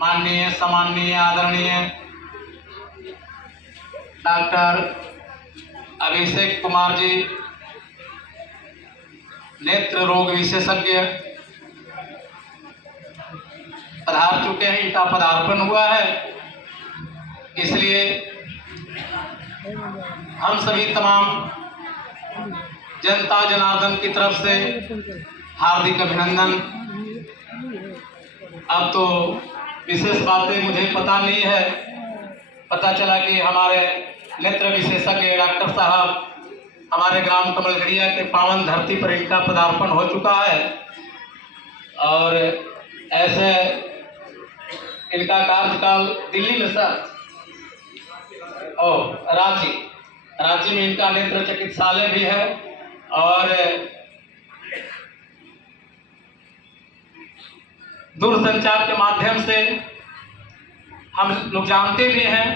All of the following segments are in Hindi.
माननीय सम्माननीय आदरणीय डॉक्टर अभिषेक कुमार जी, नेत्र रोग विशेषज्ञ पधार चुके हैं। इनका पदार्पण हुआ है, इसलिए हम सभी तमाम जनता जनार्दन की तरफ से हार्दिक अभिनंदन। अब तो विशेष बातें मुझे पता नहीं है, पता चला कि हमारे नेत्र विशेषज्ञ डॉक्टर साहब हमारे ग्राम कमलगढ़िया के पावन धरती पर इनका पदार्पण हो चुका है। और ऐसे इनका कार्यकाल दिल्ली में सर और रांची में इनका नेत्र चिकित्सालय भी है। और दूरसंचार के माध्यम से हम लोग जानते भी हैं,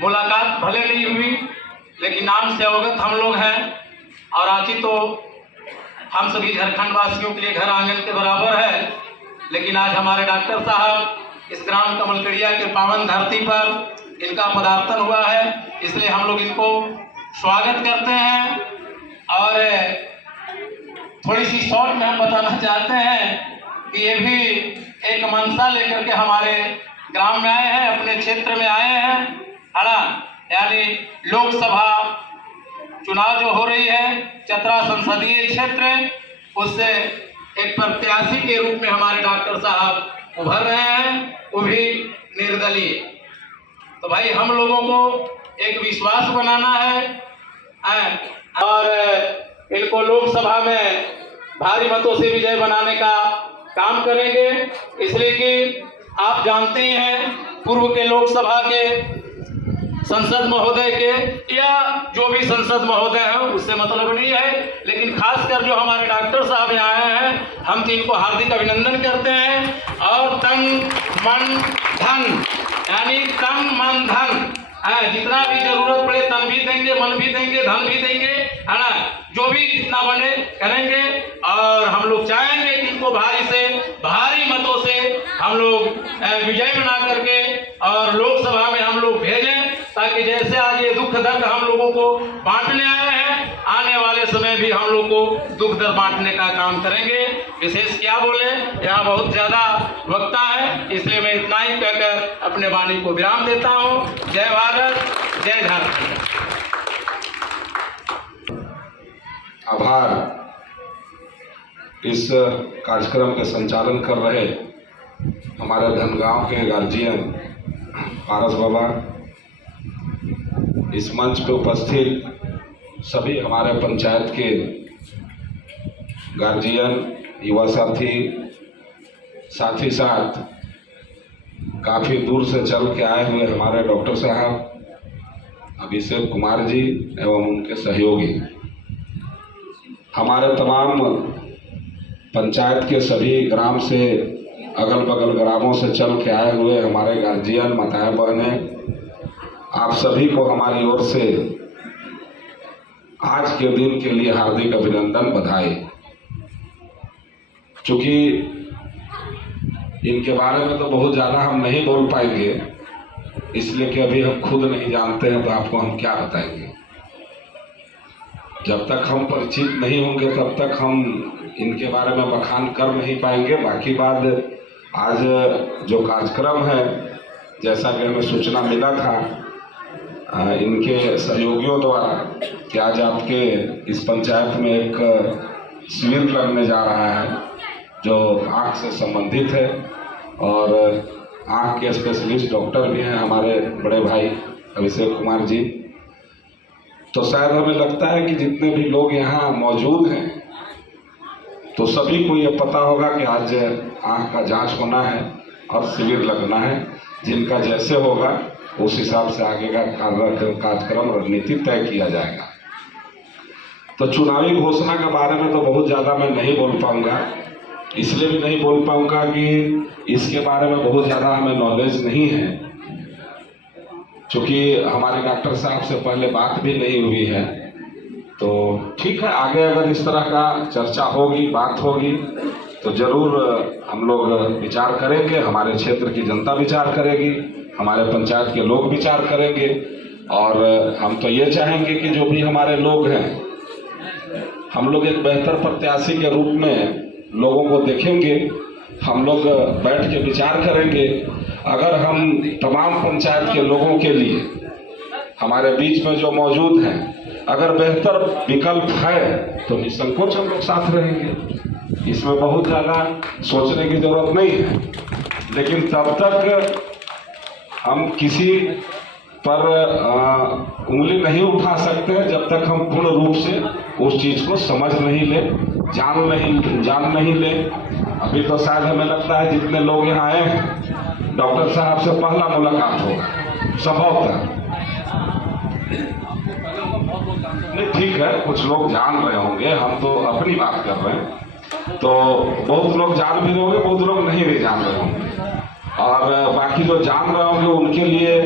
मुलाकात भले नहीं हुई लेकिन नाम से अवगत हम लोग हैं। और रांची तो हम सभी झारखंड वासियों के लिए घर आंगन के बराबर है, लेकिन आज हमारे डॉक्टर साहब इस ग्राम कमलगढ़िया के पावन धरती पर इनका पदार्पण हुआ है, इसलिए हम लोग इनको स्वागत करते हैं। और थोड़ी सी शॉर्ट में हम बताना चाहते हैं कि ये भी एक मंशा लेकर के हमारे ग्राम में आए हैं, अपने क्षेत्र में आए हैं, है ना। यानी लोकसभा चुनाव जो हो रही है चतरा संसदीय क्षेत्र, उससे एक प्रत्याशी के रूप में हमारे डॉक्टर साहब उभर रहे हैं, वो भी निर्दलीय। तो भाई हम लोगों को एक विश्वास बनाना है और इनको लोकसभा में भारी मतों से विजय बनाने का काम करेंगे। इसलिए कि आप जानते हैं पूर्व के लोकसभा के संसद महोदय के या जो भी संसद महोदय है उससे मतलब नहीं है, लेकिन खासकर जो हमारे डॉक्टर साहब यहाँ आए हैं, हम तो इनको हार्दिक अभिनंदन करते हैं। और तन मन धन, यानी तन मन धन जितना भी जरूरत पड़े तन भी देंगे, मन भी देंगे, धन भी देंगे, है ना। जो भी जितना बने करेंगे। और हम लोग चाहेंगे कि इनको भारी मतों से हम लोग विजय बना करके और लोकसभा में हम लोग भेजें, ताकि जैसे आज ये दुख दर्द हम लोगों को बांटने आए हैं, आने वाले समय भी हम लोग को दुख दर्द बांटने का काम करेंगे। विशेष क्या बोले, यहाँ बहुत ज्यादा वक्ता है, इसलिए मैं इतना ही कहकर अपने वाणी को विराम देता हूँ। जय भारत, जय झारखंड। आभार इस कार्यक्रम के संचालन कर रहे हमारे धनगांव के गार्जियन पारस बाबा, इस मंच पे उपस्थित सभी हमारे पंचायत के गार्जियन, युवा साथी, साथ ही साथ काफ़ी दूर से चल के आए हुए हमारे डॉक्टर साहब अभिषेक कुमार जी एवं उनके सहयोगी, हमारे तमाम पंचायत के सभी ग्राम से अगल बगल ग्रामों से चल के आए हुए हमारे गार्जियन, माताएं, बहनें, आप सभी को हमारी ओर से आज के दिन के लिए हार्दिक अभिनंदन, बधाई। चूँकि इनके बारे में तो बहुत ज़्यादा हम नहीं बोल पाएंगे, इसलिए कि अभी हम खुद नहीं जानते हैं, तो आपको हम क्या बताएंगे। जब तक हम परिचित नहीं होंगे तब तक हम इनके बारे में बखान कर नहीं पाएंगे। बाकी बात, आज जो कार्यक्रम है, जैसा कि हमें सूचना मिला था इनके सहयोगियों द्वारा कि आज आपके इस पंचायत में एक शिविर लगने जा रहा है जो आँख से संबंधित है, और आँख के स्पेशलिस्ट डॉक्टर भी हैं हमारे बड़े भाई अभिषेक कुमार जी। तो शायद हमें लगता है कि जितने भी लोग यहाँ मौजूद हैं तो सभी को ये पता होगा कि आज आँख का जांच होना है और शिविर लगना है। जिनका जैसे होगा उस हिसाब से आगे का कार्यक्रम रणनीति तय किया जाएगा। तो चुनावी घोषणा के बारे में तो बहुत ज़्यादा मैं नहीं बोल पाऊँगा, इसलिए भी नहीं बोल पाऊँगा कि इसके बारे में बहुत ज़्यादा हमें नॉलेज नहीं है, चूँकि हमारे डॉक्टर साहब से पहले बात भी नहीं हुई है। तो ठीक है, आगे अगर इस तरह का चर्चा होगी, बात होगी, तो जरूर हम लोग विचार करेंगे, हमारे क्षेत्र की जनता विचार करेगी, हमारे पंचायत के लोग विचार करेंगे। और हम तो ये चाहेंगे कि जो भी हमारे लोग हैं, हम लोग एक बेहतर प्रत्याशी के रूप में लोगों को देखेंगे। हम लोग बैठ के विचार करेंगे। अगर हम तमाम पंचायत के लोगों के लिए हमारे बीच में जो मौजूद हैं, अगर बेहतर विकल्प है तो निसंकोच हम लोग साथ रहेंगे। इसमें बहुत ज़्यादा सोचने की जरूरत नहीं है। लेकिन तब तक हम किसी पर उंगली नहीं उठा सकते हैं जब तक हम पूर्ण रूप से उस चीज़ को समझ नहीं ले, जान नहीं ले। अभी तो शायद हमें लगता है जितने लोग यहाँ आए हैं, डॉक्टर साहब से पहला मुलाकात होगा संभवतः। नहीं, ठीक है, कुछ लोग जान रहे होंगे, हम तो अपनी बात कर रहे हैं। तो बहुत लोग जान भी रहे होंगे, बहुत लोग नहीं भी जान रहे होंगे। और बाकी जो जान रहे होंगे उनके लिए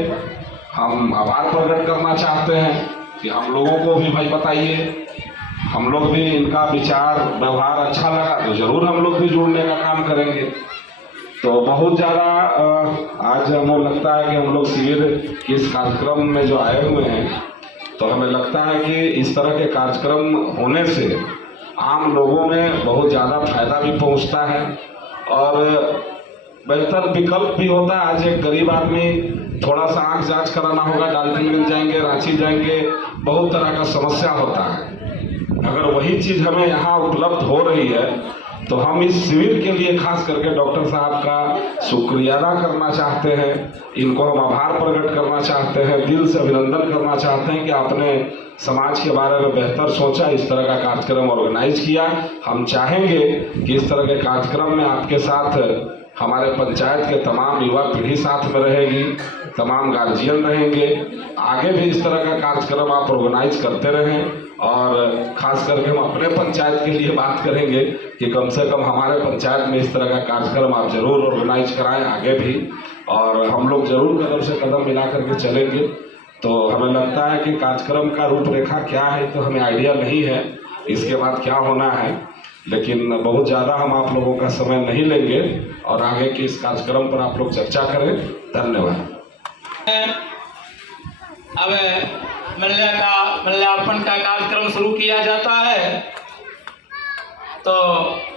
हम आभार प्रकट करना चाहते हैं कि हम लोगों को भी भाई बताइए, हम लोग भी इनका विचार व्यवहार अच्छा लगा तो जरूर हम लोग भी जुड़ने का काम करेंगे। तो बहुत ज़्यादा आज हमें लगता है कि हम लोग शिविर के इस कार्यक्रम में जो आए हुए हैं, तो हमें लगता है कि इस तरह के कार्यक्रम होने से आम लोगों में बहुत ज़्यादा फायदा भी पहुंचता है और बेहतर विकल्प भी होता है। आज एक गरीब आदमी थोड़ा सा आंख जांच कराना होगा, डाल्टनगंज जाएंगे, रांची जाएंगे, बहुत तरह का समस्या होता है। अगर वही चीज़ हमें यहाँ उपलब्ध हो रही है तो हम इस शिविर के लिए खास करके डॉक्टर साहब का शुक्रिया अदा करना चाहते हैं। इनको हम आभार प्रकट करना चाहते हैं, दिल से अभिनंदन करना चाहते हैं कि आपने समाज के बारे में बेहतर सोचा, इस तरह का कार्यक्रम ऑर्गेनाइज किया। हम चाहेंगे कि इस तरह के कार्यक्रम में आपके साथ हमारे पंचायत के तमाम युवा पीढ़ी साथ में रहेगी, तमाम गार्जियन रहेंगे। आगे भी इस तरह का कार्यक्रम आप ऑर्गेनाइज करते रहें और ख़ास करके हम अपने पंचायत के लिए बात करेंगे कि कम से कम हमारे पंचायत में इस तरह का कार्यक्रम आप ज़रूर ऑर्गेनाइज कराएं आगे भी, और हम लोग ज़रूर कदम से कदम मिला करके चलेंगे। तो हमें लगता है कि कार्यक्रम का रूपरेखा क्या है तो हमें आइडिया नहीं है इसके बाद क्या होना है, लेकिन बहुत ज़्यादा हम आप लोगों का समय नहीं लेंगे और आगे के इस कार्यक्रम पर आप लोग चर्चा करें। धन्यवाद। अब मल्यार्पण का कार्यक्रम शुरू किया जाता है। तो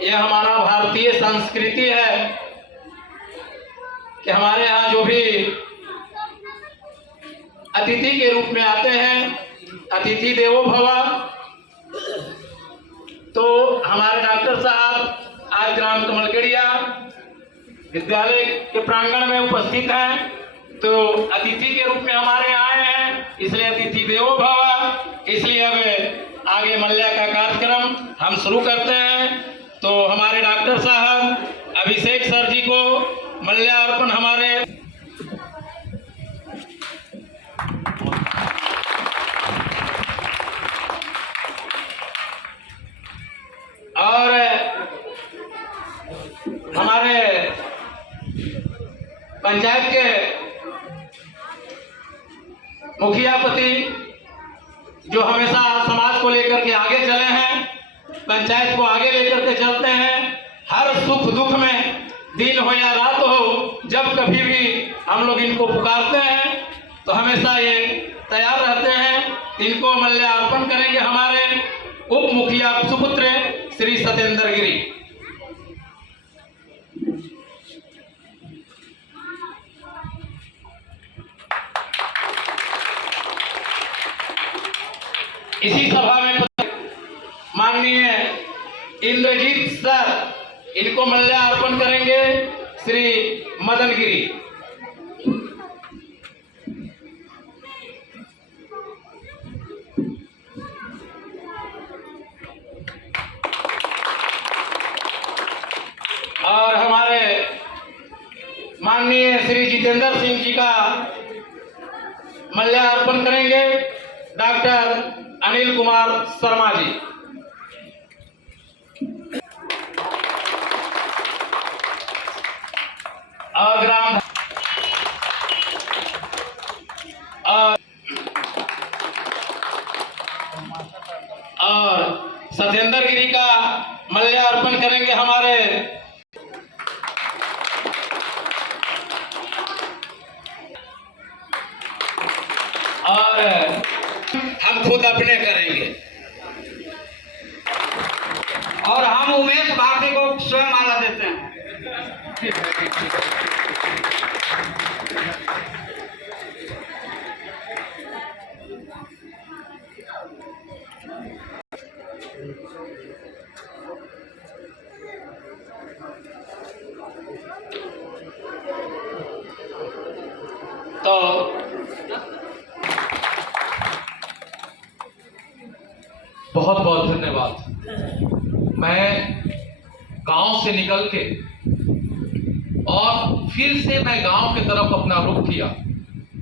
यह हमारा भारतीय संस्कृति है कि हमारे यहाँ जो भी अतिथि के रूप में आते हैं, अतिथि देवो भव, तो हमारे डॉक्टर साहब आज ग्राम कमलगढ़िया विद्यालय के प्रांगण में उपस्थित हैं। तो अतिथि के रूप में हमारे आए हैं, इसलिए अतिथि देवो भव। इसलिए अब आगे मल्या का कार्यक्रम हम शुरू करते हैं। तो हमारे डॉक्टर साहब अभिषेक सर जी को मल्यार्पण हमारे और हमारे पंचायत के मुखियापति जो हमेशा समाज को लेकर के आगे चले हैं, पंचायत को आगे लेकर के चलते हैं। हर सुख दुख में, दिन हो या रात हो, जब कभी भी हम लोग इनको पुकारते हैं तो हमेशा ये तैयार रहते हैं। इनको मल्यार्पण करेंगे हमारे उप मुखिया सुपुत्र श्री सत्येंद्र गिरी। इसी सभा में माननीय इंद्रजीत सर, इनको मल्यार्पण करेंगे श्री मदन गिरी। और हमारे माननीय श्री जितेंद्र सिंह जी का मल्यार्पण करेंगे डॉक्टर अनिल कुमार शर्मा जी। और ग्राम और सत्येंद्र गिरी का मल्यार्पण करेंगे हमारे और हम खुद अपने करेंगे और हम उमेश भारती को स्वयं माला देते हैं। तो बहुत बहुत धन्यवाद। मैं गांव से निकल के और फिर से मैं गांव की तरफ अपना रुख किया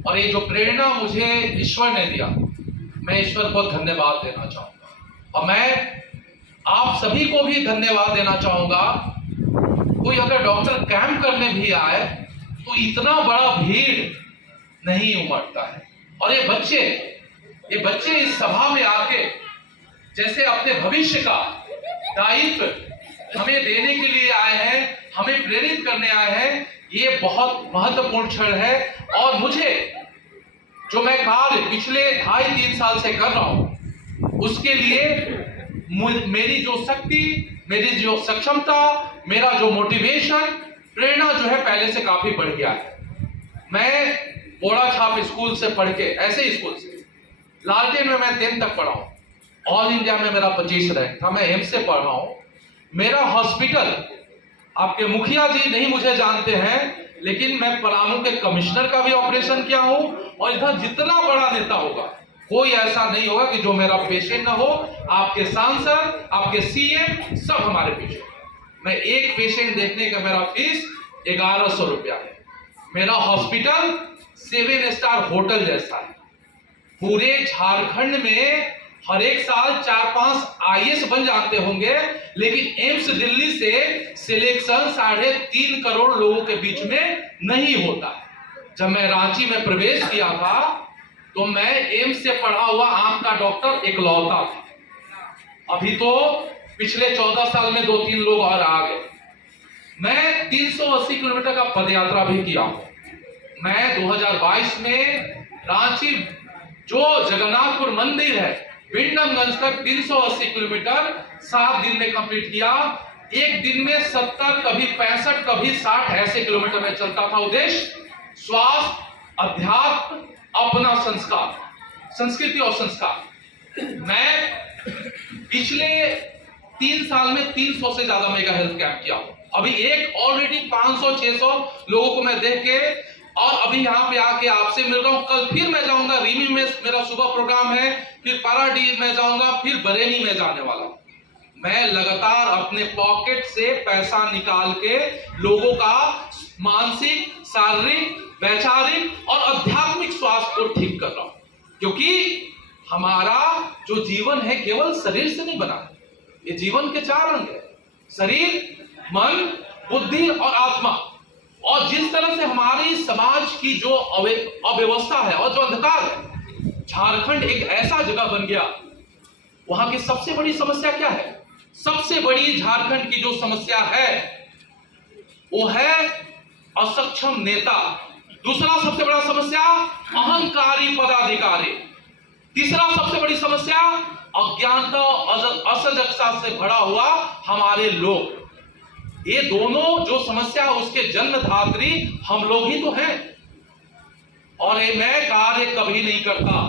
और ये जो प्रेरणा मुझे ईश्वर ने दिया, मैं ईश्वर को धन्यवाद देना चाहूंगा। और मैं आप सभी को भी धन्यवाद देना चाहूंगा। कोई अगर डॉक्टर कैंप करने भी आए तो इतना बड़ा भीड़ नहीं उमड़ता है। और ये बच्चे इस सभा में आके जैसे अपने भविष्य का दायित्व हमें देने के लिए आए हैं, हमें प्रेरित करने आए हैं, ये बहुत महत्वपूर्ण क्षण है। और मुझे जो मैं कार्य पिछले 2.5-3 साल से कर रहा हूं, उसके लिए मेरी जो शक्ति, मेरी जो सक्षमता, मेरा जो मोटिवेशन, प्रेरणा जो है पहले से काफी बढ़ गया है। मैं बोड़ा छाप स्कूल से पढ़ के, ऐसे स्कूल से लालटेन में मैं 10th तक पढ़ा हूं। ऑल इंडिया में मेरा 25 रैंक था। मैं एम्स से पढ़ रहा हूं। मेरा हॉस्पिटल, आपके मुखिया जी नहीं मुझे जानते हैं, लेकिन मैं पलामू के कमिश्नर का भी ऑपरेशन किया हूं। और इधर जितना बड़ा नेता होगा, कोई ऐसा नहीं होगा कि जो मेरा पेशेंट ना हो। आपके सांसद, आपके सीएम सब हमारे पेशेंट। मैं एक पेशेंट देखने का मेरा फीस 1100 रुपया है। मेरा हॉस्पिटल 7 स्टार होटल जैसा है। पूरे झारखंड में हर एक साल 4-5 आईएएस बन जाते होंगे, लेकिन एम्स दिल्ली से सिलेक्शन 3.5 करोड़ लोगों के बीच में नहीं होता है। जब मैं रांची में प्रवेश किया था तो मैं एम्स से पढ़ा हुआ आंख का डॉक्टर इकलौता था। अभी तो पिछले 14 साल में 2-3 लोग और आ गए। मैं 380 किलोमीटर का पदयात्रा भी किया हूं। मैं 2022 में रांची जो जगन्नाथपुर मंदिर है, विंडमगंज तक 380 किलोमीटर 7 दिन में कंप्लीट किया। एक दिन में 70, कभी 65, कभी 60 ऐसे किलोमीटर में चलता था। उद्देश्य स्वास्थ्य, अध्यात्म, अपना संस्कार, संस्कृति और संस्कार। मैं पिछले 3 साल में 300 से ज्यादा मेगा हेल्थ कैंप किया। अभी एक ऑलरेडी 500-600 लोगों को मैं देख के, और अभी यहाँ पे आके आपसे मिल रहा हूँ। कल फिर मैं जाऊंगा रीमी में, मेरा सुबह प्रोग्राम है, फिर पाराडीह में जाऊंगा, फिर बरेली में जाने वाला हूँ। मैं लगातार अपने पॉकेट से पैसा निकाल के लोगों का मानसिक, शारीरिक, वैचारिक और आध्यात्मिक स्वास्थ्य को ठीक कर रहा हूं। क्योंकि हमारा जो जीवन है केवल शरीर से नहीं बना, ये जीवन के 4 अंग है: शरीर, मन, बुद्धि और आत्मा। और जिस तरह से हमारी समाज की जो अव्यवस्था है और जो अंधकार है, झारखंड एक ऐसा जगह बन गया। वहां की सबसे बड़ी समस्या क्या है? सबसे बड़ी झारखंड की जो समस्या है वो है असक्षम नेता। दूसरा सबसे बड़ा समस्या अहंकारी पदाधिकारी। तीसरा सबसे बड़ी समस्या अज्ञानता और असजगता से भरा हुआ हमारे लोग। ये दोनों जो समस्या उसके जन्मधात्री हम लोग ही तो हैं। और ये मैं कार्य कभी नहीं करता।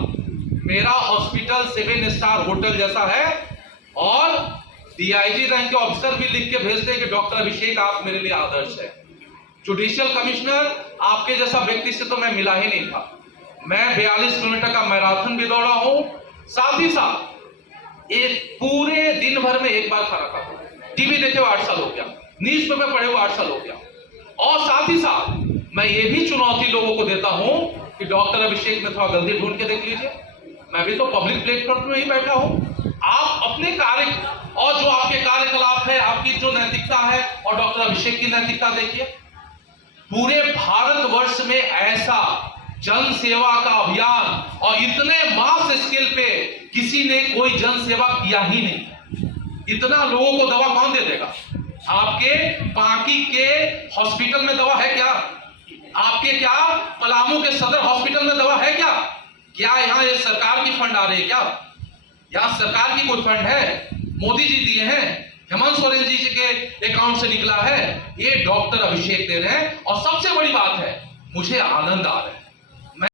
मेरा हॉस्पिटल 7 स्टार होटल जैसा है। और डीआईजी रैंक के ऑफिसर भी लिख के भेजते हैं कि डॉक्टर अभिषेक आप मेरे लिए आदर्श है। जुडिशियल कमिश्नर आपके जैसा व्यक्ति से तो मैं मिला ही नहीं था। मैं 42 किलोमीटर का मैराथन भी दौड़ा हूं। साथ ही साथ एक पूरे दिन भर में एक बार खाना खाता हूं। टीवी देखे हुए 8 साल हो गया, न्यूज पेपर पढ़े हुए 8 साल हो गया। और साथ ही साथ मैं ये भी चुनौती लोगों को देता हूं कि डॉक्टर अभिषेक में थोड़ा गलती ढूंढ के देख लीजिए। मैं भी तो पब्लिक प्लेटफॉर्म में ही बैठा हूं। आप अपने कार्य और जो आपके कार्यकलाप है, आपकी जो नैतिकता है, और डॉक्टर अभिषेक की नैतिकता देखिए। पूरे भारतवर्ष में ऐसा जन सेवा का अभियान और इतने मास स्केल पे किसी ने कोई जन सेवा किया ही नहीं। इतना लोगों को दवा कौन दे देगा? आपके पांकी के हॉस्पिटल में दवा है क्या? आपके क्या पलामू के सदर हॉस्पिटल में दवा है क्या? क्या यहाँ ये सरकार की फंड आ रही है क्या? यहाँ सरकार की कोई फंड है? मोदी जी दिए हैं, हेमंत सोरेन जी के अकाउंट से निकला है, ये डॉक्टर अभिषेक दे रहे हैं। और सबसे बड़ी बात है, मुझे आनंद आ रहा है,